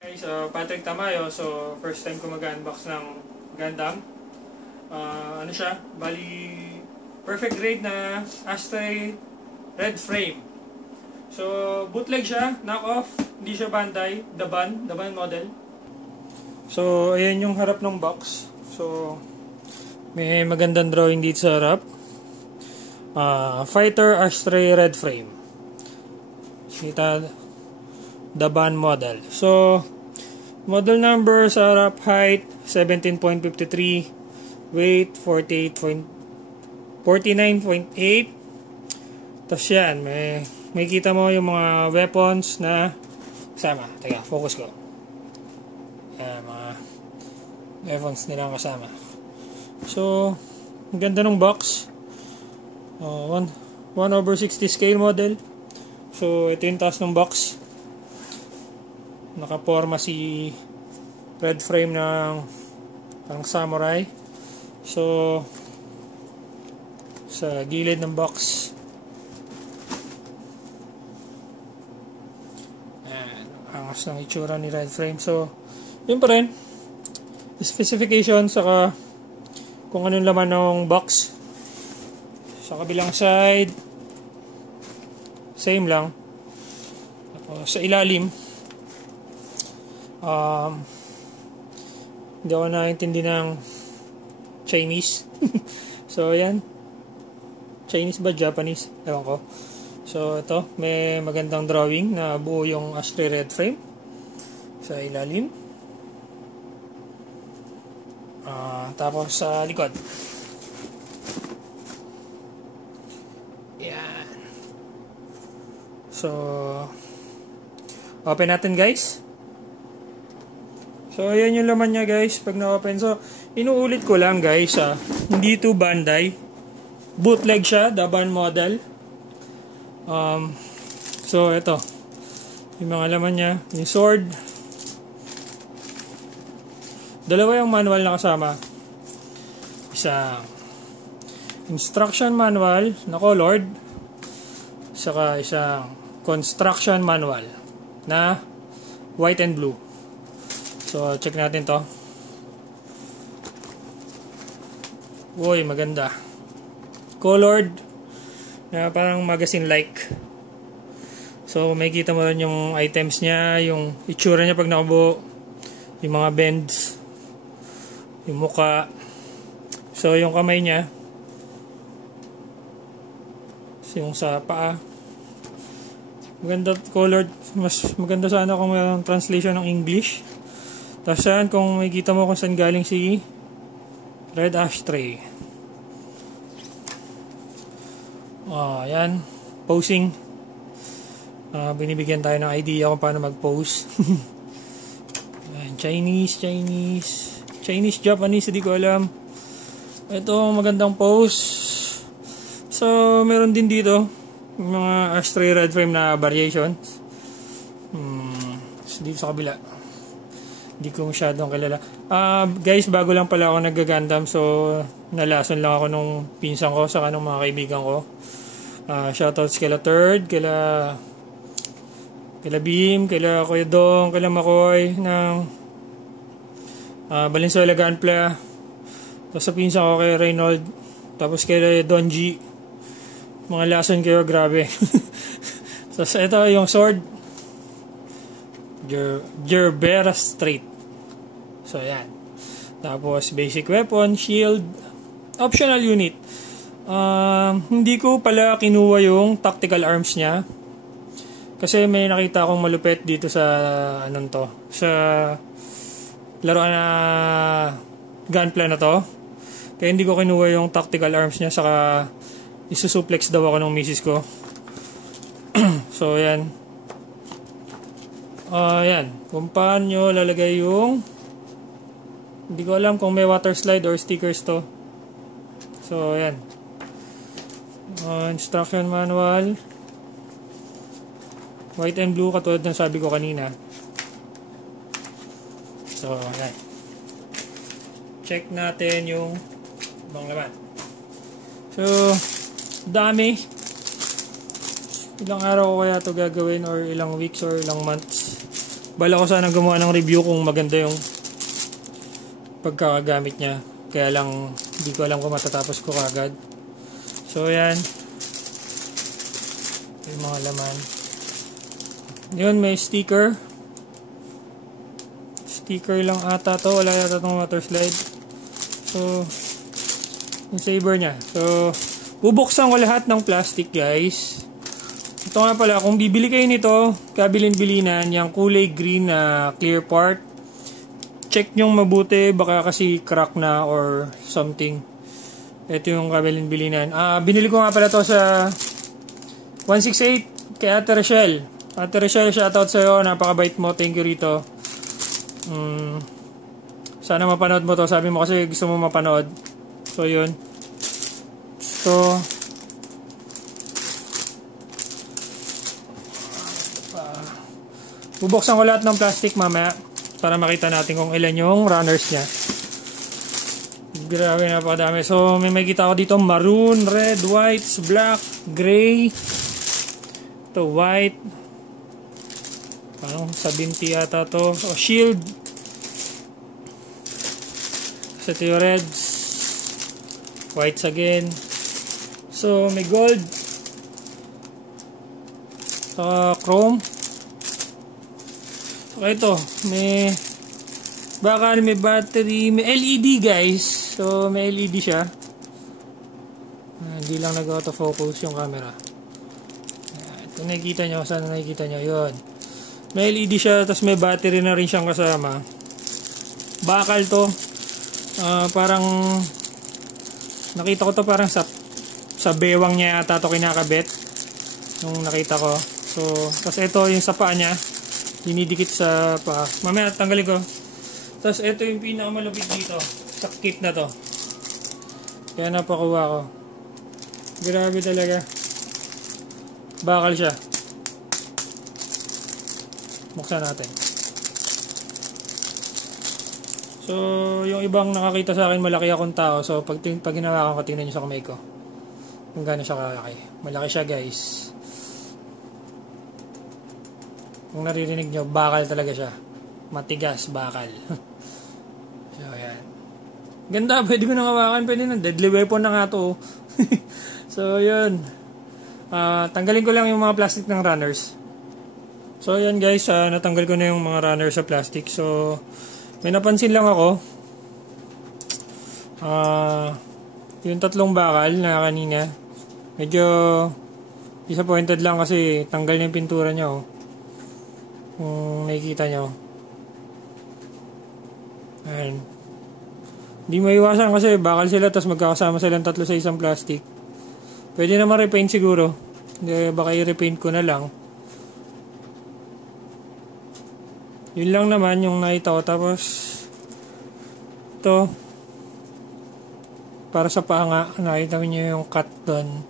Guys, Patrick Tamayo. So, first time ko mag-unbox ng Gundam. Ano siya? Bali, perfect grade na Astray Red Frame. So, bootleg siya, knock-off. Hindi siya Bandai, Daban model. So, ayan yung harap ng box. So, may magandang drawing dito sa harap. Fighter Astray Red Frame. Kita Daban model. So, model number sa harap, height 17.53, weight 49.8. Tapos yan, may kita mo yung mga weapons na kasama. Teka, focus ko. Mga weapons nila kasama. So, ang ganda ng box. 1/60 scale model. So, ito yung taas ng box. Nakaporma si red frame ng parang samurai. So, sa gilid ng box, angas ng itsura ni red frame. So, yun pa rin, specification saka kung anong laman ng box. Sa kabilang side, same lang. Tapos, sa ilalim, hindi ako nakaintindi ng Chinese. So, yan. Chinese ba? Japanese? Ewan ko. So, ito. May magandang drawing na buo yung Astray Red Frame sa ilalim. Tapos sa likod. Yan. So, open natin, guys. So, ayan yung laman niya, guys, pag na-open. So, inuulit ko lang, guys, hindi ito Bandai. Bootleg siya, Daban model. So, ito. Yung mga laman niya. Yung sword. Dalawa yung manual na kasama. Isang instruction manual na colored. Saka isang construction manual na white and blue. So, check natin to. Uy, maganda. Colored na parang magazine-like. So, may kita mo rin yung items niya, yung itsura niya pag nakabuo, yung mga bends, yung muka. So, yung kamay niya, yung sa paa. Maganda colored. Mas maganda sana kung mayroong translation ng English. Tapos saan kung makikita mo kung saan galing si Red Astray. Yan. Posing. Binibigyan tayo ng idea kung paano mag-pose. Chinese, Japanese, hindi ko alam. Ito, magandang pose. So, meron din dito mga Astray Red Frame na variations. Dito sa kabila. Hindi ko masyadong kilala. Guys, bago lang pala ako nag-Gundam. So, nalason lang ako nung pinsan ko saka nung mga kaibigan ko. Shoutouts kila Third, kila Beam, kila Kuya Dong, kila Makoy ng Valenzuela Gunpla. Tapos sa pinsan ko kay Reynold. Tapos kay Donji. Mga lason kayo, grabe. So, ito yung sword. Gerbera Straight. So, yan. Tapos, basic weapon, shield, optional unit. Hindi ko pala kinuha yung tactical arms niya. Kasi may nakita akong malupet dito sa, sa laruan na gunpla na to. Kaya hindi ko kinuha yung tactical arms niya. Saka, isusuplex daw ako ng misis ko. So, yan. Yan. Kung paano nyo lalagay yung, hindi ko alam kung may water slide or stickers to. So, yan. Instruction manual. White and blue, katulad ng sabi ko kanina. So, yan. Check natin yung ibang laman. So, dami. Ilang araw ko kaya ito gagawin or ilang weeks or ilang months Bala ko sana gumawa ng review kung maganda yung pagkakagamit niya. Kaya lang, hindi ko alam kung matatapos ko kagad. So, yan. Yung mga laman. Yun, may sticker. Sticker lang ata to. Wala yata itong water slide. So, yung saver niya. So, bubuksan ko lahat ng plastic, guys. Ito nga pala, kung bibili kayo nito, kabilin-bilinan, yung kulay green na clear part, check nyong mabuti, baka kasi crack na or something. Ito yung kabilin-bilinan. Binili ko nga pala to sa 168 kay Ate Rochelle. Ate Rochelle, shoutout sa'yo. Napakabait mo. Thank you rito. Sana mapanood mo to. Sabi mo kasi gusto mo mapanood. So, yun. So, bubuksan ko lahat ng plastic mamaya para makita natin kung ilan yung runners niya. Grabe, napakadami. So, may makikita ko dito maroon, red, white, black, gray. Ito, white. Parang 70 yata to. O, shield. So, ito yung reds. Whites again. So, may gold. Chrome. So, ito. May bakal, may battery, may LED, guys. So, may LED siya. Hindi lang nag-autofocus yung camera. Ito nakikita nyo. Sana nakikita nyo. Yun. May LED siya. Tapos may battery na rin siyang kasama. Bakal to. Parang nakita ko to parang sa bewang niya yata to kinakabit. Nung nakita ko. So, tapos ito yung sa paa niya. Dinidikit sa paa. Mamaya tanggalin ko. Tapos ito yung pinakamalapit dito. Sa kit na to. Kaya napakuha ko. Grabe talaga. Bakal siya. Buksan natin. So, yung ibang nakakita sa akin, malaki akong tao. So, pag ginawakan ko, tingnan nyo sa kamay ko. Kung gano'n siya kalaki. Malaki siya, guys. Kung naririnig nyo, bakal talaga siya. Matigas, bakal. So, yan. Ganda, pwede ko nang hawakan. Pwede na, deadly weapon na nga to. So, yun. Tanggalin ko lang yung mga plastic ng runners. So, yan guys. Natanggal ko na yung mga runners sa plastic. So, may napansin lang ako. Yung tatlong bakal na kanina. Medyo disappointed lang kasi tanggal na yung pintura niya. Oh. Kung nakikita nyo. Ayan. Hindi maiwasan kasi bakal sila tapos magkakasama silang tatlo sa isang plastic. Pwede naman repaint siguro. Hindi, baka i-repaint ko na lang. Yun lang naman yung nakita ko. Tapos ito para sa paa nga. Nakita nyo yung cut doon.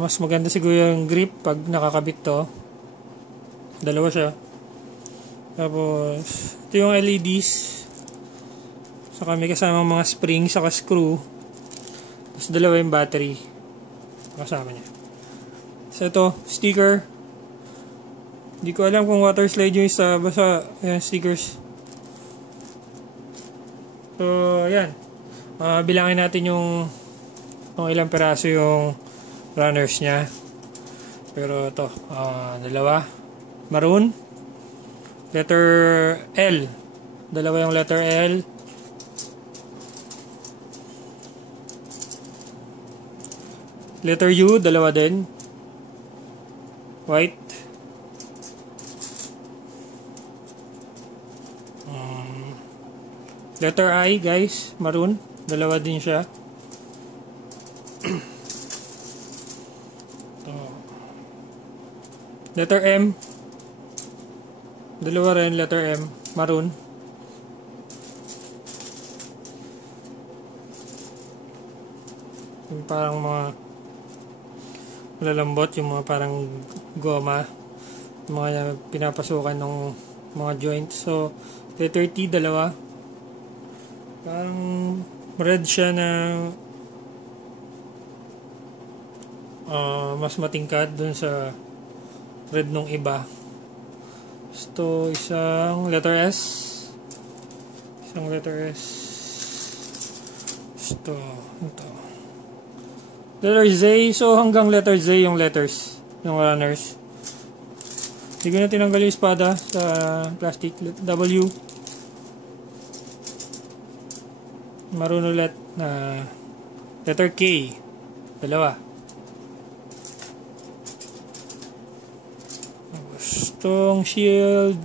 Mas maganda siguro yung grip pag nakakabit to. Dalawa siya. Tapos ito yung LEDs. Saka may kasama mga spring saka screw. Tapos dalawa yung battery kasama niya. So ito, sticker. Hindi ko alam kung water slide yung isa. Basta ayan, stickers. So ayan. Bilangin natin yung kung ilang peraso yung runners niya. Pero ito, dalawa. Maroon. Letter L. Dalawa yung letter L. Letter U, dalawa din. White. Letter I, guys. Maroon. Dalawa din siya. Letter M. Dalawa rin, letter M. Maroon. Yung parang mga malalambot, yung mga parang goma. Yung mga pinapasukan ng mga joints. So, letter T, dalawa. Parang red siya na mas matingkad dun sa red nung iba. Ito, isang letter S. Isang letter S. Ito. Letter Z. So, hanggang letter Z yung letters. Yung runners. Hindi ko na tinanggal yung espada sa plastic. W. Maroon ulit na letter K. Dalawa. Itong shield.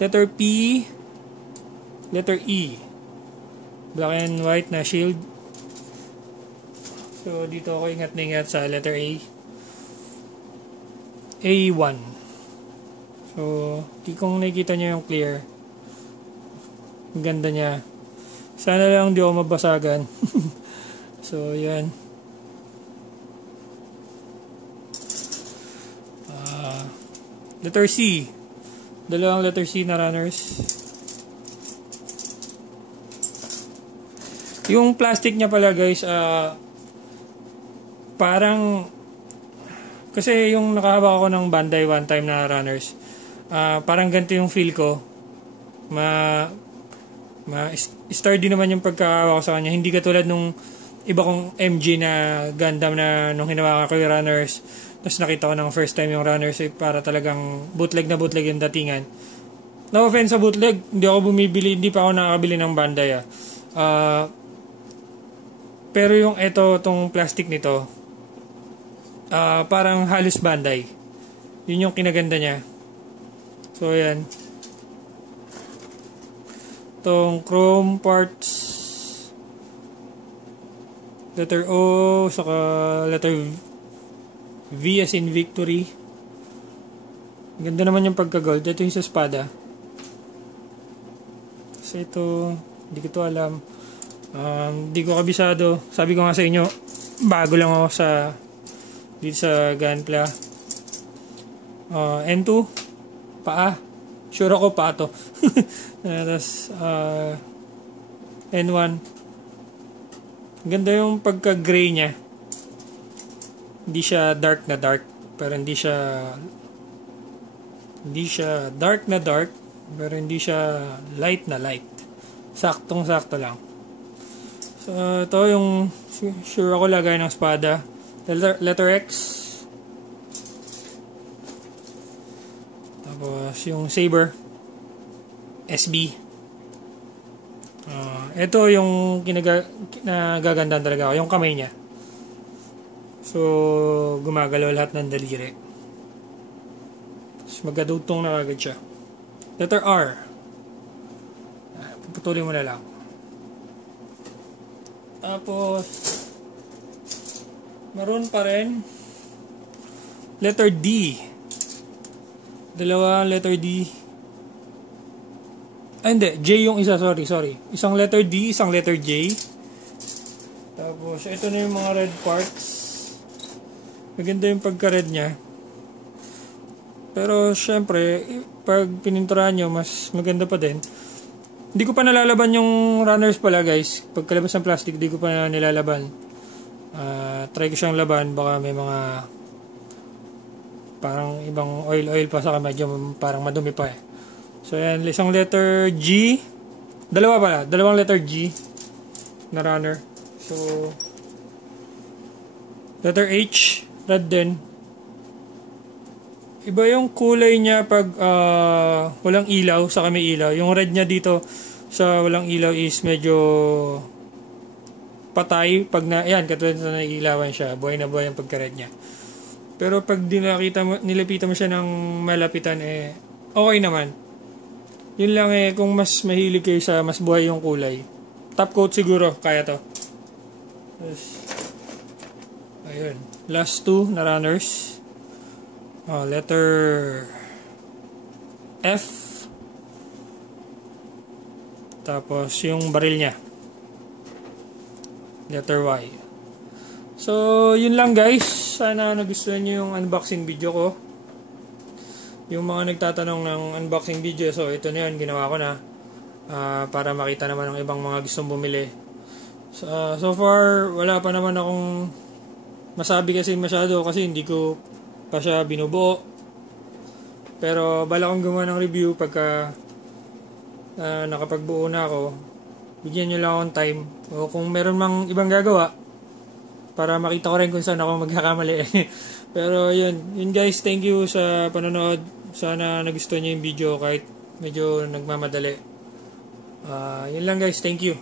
Letter P. Letter E. Black and white na shield. So, dito ako ingat na ingat sa letter A. A1. So, kung nakikita nyo yung clear. Ang ganda niya. Sana lang di ako mabasagan. So, yan. Letter C. Dalawang letter C na runners. Yung plastic niya pala guys, parang kasi yung nakahawak ako ng Bandai one time na runners, parang ganito yung feel ko. Sturdy naman yung pagkahawak ko sa kanya. Hindi katulad nung iba kong MG na Gundam na nung hinawakan ko yung runners, tapos nakita ko ng first time yung runners, para talagang bootleg na bootleg yung datingan. No offense sa bootleg, hindi pa ako nakakabili ng Bandai. Pero yung tong plastic nito, parang halos Bandai. Yun yung kinaganda niya. So, ayan. Itong chrome parts. Letter O, saka letter V as in victory. Ganda naman yung pagka-gold. Ito yung sa espada. Kasi ito, hindi ko to alam. Hindi ko kabisado. Sabi ko nga sa inyo, bago lang ako dito sa Gunpla. N2, paa. Sure ako paa to. Tapos, N1. Ganda yung pagka-gray niya. Hindi siya dark na dark, pero hindi siya dark na dark, pero hindi siya light na light. Saktong-sakto lang. So, ito yung sure ako lagay ng espada. Letter X. Tapos yung saber. SB. Ito yung nagagandaan talaga ako. Yung kamay niya. So, gumagalaw lahat ng daliri. Tapos magkadugtong na agad siya. Letter R. Puputulin mo na lang. Tapos, maroon pa rin. Letter D. Dalawa letter D. Hindi. J yung isa. Sorry. Isang letter D, isang letter J. Tapos, ito na yung mga red parts. Maganda yung pagka-red niya. Pero, syempre, pag pininturahan nyo, mas maganda pa din. Hindi ko pa nalalaban yung runners pala, guys. Pagkalabas ng plastic, hindi ko pa nilalaban. Try ko siyang laban. Baka may mga parang ibang oil pa sa medyo parang madumi pa eh. So, yan. Isang letter G. Dalawang letter G na runner. So, letter H. Red din. Iba yung kulay niya pag walang ilaw, saka may ilaw. Yung red niya dito sa walang ilaw is medyo patay. Pag katulad na nailawan siya, buhay na buhay yung pagka-red niya. Pero pag nilapitan mo siya ng malapitan, okay naman. Yun lang kung mas mahilig kayo sa mas buhay yung kulay. Top coat siguro, kaya to. Ayun. Last two na runners. Letter F. Tapos yung baril niya. Letter Y. So, yun lang guys. Sana nagustuhan nyo yung unboxing video ko. Yung mga nagtatanong ng unboxing video, so ito na yun, ginawa ko na. Para makita naman ng ibang mga gustong bumili. So far, wala pa naman akong masabi kasi masyado kasi hindi ko pa siya binubuo. Pero bala kong gumawa ng review pagka nakapagbuo na ako. Bigyan nyo lang akong time. O kung meron mang ibang gagawa, para makita ko rin kung saan ako magkakamali. Pero yun guys, thank you sa panonood. Sana nagustuhan nyo yung video kahit medyo nagmamadali. Yun lang guys, thank you.